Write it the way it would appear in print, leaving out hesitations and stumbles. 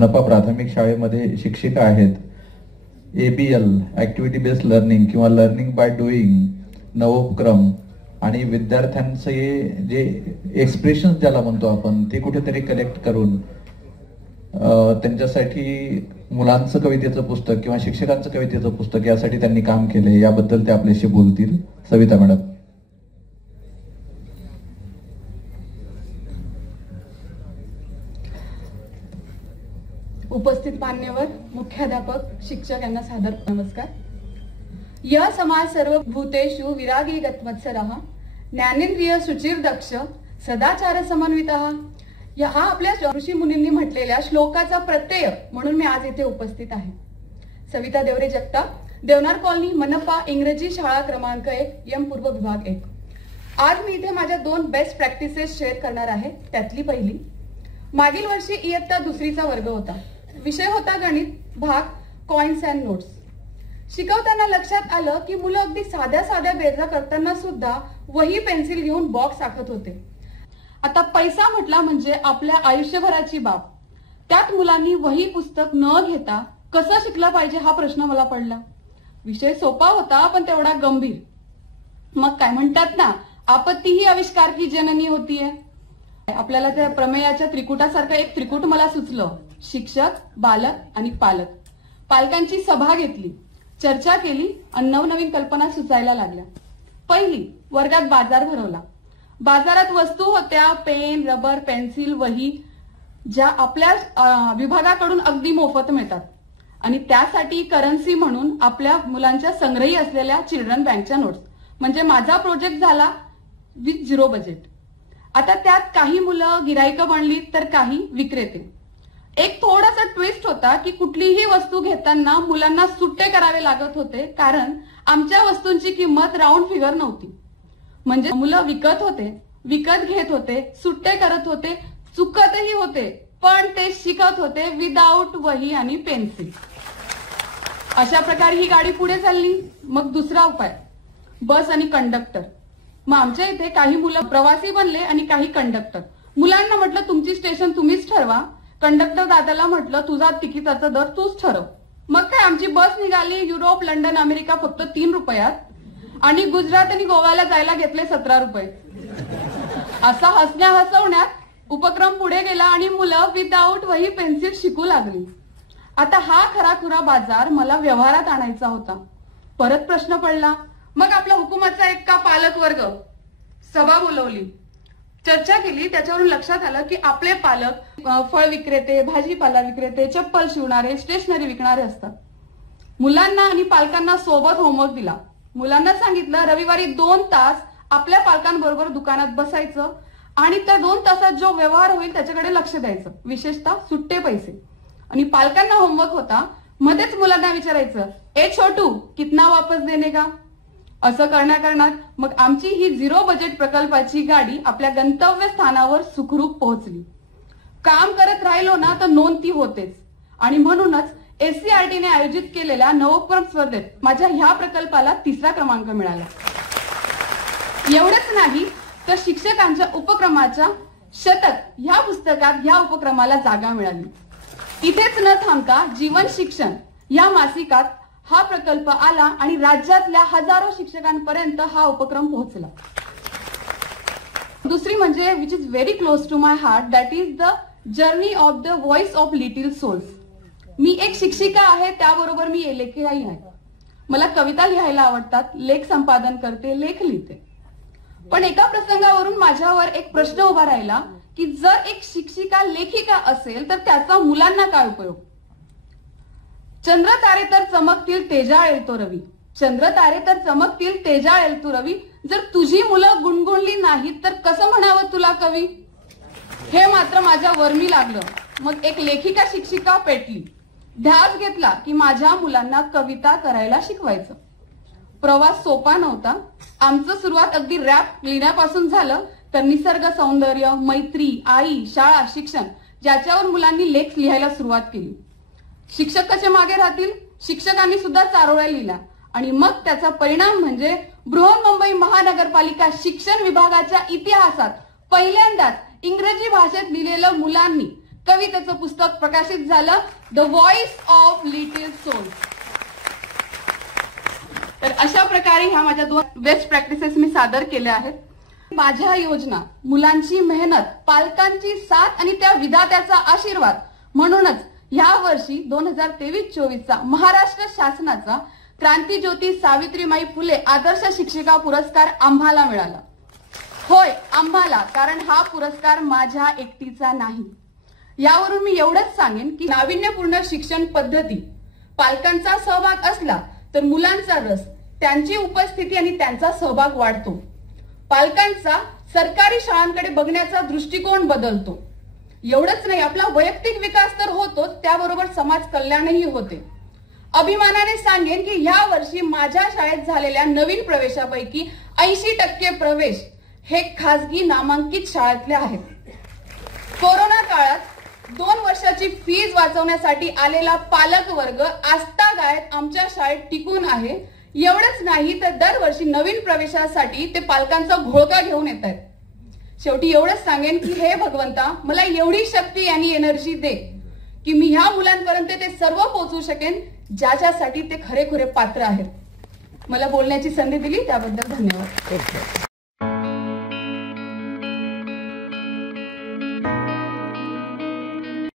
मनपा प्राथमिक शाळेमध्ये शिक्षिका आहेत. ABL ऍक्टिव्हिटी बेस्ड लर्निंग किंवा लर्निंग बाय डुईंग नवोपक्रम आणि विद्यार्थ्यांचे जे एक्सप्रेशन ज्याला म्हणतो आपण ते कुठेतरी कलेक्ट करून त्यांच्यासाठी मुलांचं कवितेचं पुस्तक किंवा शिक्षकांचं कवितेचं पुस्तक यासाठी त्यांनी काम केले. याबद्दल ते आपल्याशी बोलतील. सविता मॅडम. उपस्थित मान्यवर, मुख्याध्यापक, शिक्षक यांना सादर नमस्कार. य समाज सर्व भूतेषु विरागी गतवत्सरः ज्ञानेंद्रिय सुचिर दक्ष सदाचार समन्वितः. हा आपल्या ऋषी मुनींनी म्हटलेल्या श्लोकाचा प्रत्यय म्हणून मी आज येथे उपस्थित आहे. सविता देवरे जगताप, देवनार कॉलनी, मनपा, इंग्रजी शाळा क्रमांक 1, यम पूर्व विभाग 1. आज मी इथे माझ्या 2 बेस्ट प्रॅक्टिसेस शेअर करणार आहे. त्यातली पहिली, मागील वर्षी इयत्ता 2रीचा वर्ग होता. विषय होता गणित, भाग कॉइन्स अँड नोट्स. शिकवताना लक्षात आलं की मुलं अगदी साध्या साध्या बेरजा करताना सुद्धा वही पेन्सिल घेऊन बॉक्स आखत होते. आता पैसा म्हटला म्हणजे आपल्या आयुष्यभराची बाब. त्यात मुलांनी वही पुस्तक न घेता कसं शिकलं पाहिजे हा प्रश्न मला पडला. विषय सोपा होता पण तेवढा गंभीर. मग काय म्हणतात ना, आपत्ती ही आविष्कार की जननी होतीये. आपल्याला त्या प्रमेयाच्या त्रिकुटासारखं एक त्रिकूट मला सुचलं. शिक्षक, बालक आणि पालक. पालकांची सभा घेतली, चर्चा केली आणि नवनवीन कल्पना सुचायला लागल्या. पहिली, वर्गात बाजार भरवला. बाजारात वस्तू होत्या पेन, रबर, पेन्सिल, वही, ज्या आपल्या विभागाकडून अगदी मोफत मिळतात आणि त्यासाठी करन्सी म्हणून आपल्या मुलांच्या संग्रही असलेल्या चिल्ड्रन बँकच्या नोट्स. म्हणजे माझा प्रोजेक्ट झाला विथ 0 बजेट. आता त्यात काही मुलं गिराईक बनली तर काही विक्रेते. एक थोडासा ट्विस्ट होता की कुठलीही वस्तू घेताना मुलांना सुट्टे करावे लागत होते, कारण आमच्या वस्तूंची किंमत राऊंड फिगर नव्हती. म्हणजे मुलं विकत होते, विकत घेत होते, सुट्टे करत होते, चुकतही होते, पण ते शिकत होते विदाऊट वही आणि पेन्सिल. अशा प्रकारे ही गाडी पुढे चालली. मग दुसरा उपाय, बस आणि कंडक्टर. मग आमच्या इथे काही मुलं प्रवासी बनले आणि काही कंडक्टर. मुलांना म्हटलं तुमची स्टेशन तुम्हीच ठरवा. कंडक्टर दादाला म्हटलं तुझा तिकिटाचा दर तूच ठरव. मग काय आमची बस निघाली युरोप, लंडन, अमेरिका फक्त 3 रुपयात आणि गुजरात आणि गोव्याला जायला घेतले 17 रुपये. असा हसण्या हसवण्यात उपक्रम पुढे गेला आणि मुलं विदाऊट वही पेन्सिल शिकू लागली. आता हा खराखुरा बाजार मला व्यवहारात आणायचा होता. परत प्रश्न पडला. मग आपला हुकुमाचा एक का पालक वर्ग सभा बोलवली, चर्चा केली. त्याच्यावरून लक्षात आलं की आपले पालक फळ विक्रेते, भाजीपाला विक्रेते, चप्पल शिवणारे, स्टेशनरी विकणारे असतात. मुलांना आणि पालकांना सोबत होमवर्क दिला. मुलांना सांगितलं रविवारी 2 तास आपल्या पालकांबरोबर दुकानात बसायचं आणि त्या 2 तासात जो व्यवहार होईल त्याच्याकडे लक्ष द्यायचं, विशेषतः सुट्टे पैसे. आणि पालकांना होमवर्क होता, मध्येच मुलांना विचारायचं, ए छोटू कितना वापस देने का. असं करण्यात मग आमची ही 0 बजेट प्रकल्पाची गाडी आपल्या गंतव्य स्थानावर सुखरूप पोहोचली. काम करत राहिलो ना तर नोंद ती होतेच. आणि म्हणूनच SCRTने आयोजित केलेल्या नवोपक्रम स्पर्धेत माझ्या ह्या प्रकल्पाला 3रा क्रमांक मिळाला. एवढंच नाही तर शिक्षकांच्या उपक्रमाच्या शतक ह्या पुस्तकात ह्या उपक्रमाला जागा मिळाली. इथेच न थांबता जीवन शिक्षण या मासिकात हा प्रकल्प आला आणि राज्यातल्या हजारो शिक्षकांपर्यंत हा उपक्रम पोहोचला. दुसरी म्हणजे which is very close to my heart, that is the journey of the voice of little souls. मी एक शिक्षिका आहे, त्याबरोबर मी लेखिकाही आहे. मला कविता लिहायला आवडतात, लेख संपादन करते, लेख लिहिते. पण एका प्रसंगावरून माझ्यावर एक प्रश्न उभा राहिला की जर एक शिक्षिका लेखिका असेल तर त्याचा मुलांना काय उपयोग. चंद्र तारे तर चमकतील तेजाळेल तो रवी, चंद्र तारे तर चमकतील तेजाळेल तो रवी, जर तुझी मुलं गुणगुणली नाहीत तर कसं म्हणावं तुला कवी. हे मात्र माझ्या वर्मी लागलं. मग एक लेखिका शिक्षिका पेटली. ध्यास घेतला की माझ्या मुलांना कविता करायला शिकवायचं. प्रवास सोपा नव्हता. आमचं सुरुवात अगदी रॅप लिहिण्यापासून झालं तर निसर्ग सौंदर्य, मैत्री, आई, शाळा, शिक्षण ज्याच्यावर मुलांनी लेख लिहायला सुरुवात केली. शिक्षक कसे मागे राहतील, शिक्षकांनी सुद्धा चारोळ्या लिहिल्या आणि मग त्याचा परिणाम म्हणजे बृहन्मुंबई महानगरपालिका शिक्षण विभागाच्या इतिहासात पहिल्यांदाच इंग्रजी भाषेत लिहिलेलं मुलांनी कवितेचं पुस्तक प्रकाशित झालं, the voice of little soul. तर अशा प्रकारे ह्या माझ्या 2 बेस्ट प्रॅक्टिसेस मी सादर केल्या आहेत. माझ्या योजना, मुलांची मेहनत, पालकांची साथ आणि त्या विधात्याचा आशीर्वाद म्हणूनच या वर्षी 2023-24चा महाराष्ट्र शासनाचा क्रांतीज्योती सावित्रीमाई फुले आदर्श शिक्षिका पुरस्कार आम्हाला मिळाला. होय, आम्हाला, कारण हा पुरस्कार माझ्या एकटीचा नाही. यावरून मी एवढंच सांगेन की नाविन्यपूर्ण शिक्षण पद्धती, पालकांचा सहभाग असला तर मुलांचा रस, त्यांची उपस्थिती आणि त्यांचा सहभाग वाढतो. पालकांचा सरकारी शाळांकडे बघण्याचा दृष्टिकोन बदलतो. एवढंच नाही, आपला वैयक्तिक विकास तर होतोच, त्याबरोबर समाज कल्याणही होते. अभिमानाने सांगेन की ह्या वर्षी माझ्या शाळेत झालेल्या नवीन प्रवेशापैकी 80% प्रवेश हे खासगी नामांकित शाळेतले आहेत. कोरोना काळात 2 वर्षाची फीज वाचवण्यासाठी आलेला पालक वर्ग आस्थागायत आमच्या शाळेत टिकून आहे. एवढंच नाही तर दरवर्षी नवीन प्रवेशासाठी ते पालकांचा घोळका घेऊन येत आहेत. शेवटी एवढंच सांगेन की हे भगवंता, मला एवढी शक्ती आणि एनर्जी दे की मी ह्या मुलांपर्यंत ते सर्व पोहोचू शकेन ज्याच्यासाठी ते खरेखुरे पात्र आहेत. मला बोलण्याची संधी दिली त्याबद्दल धन्यवाद.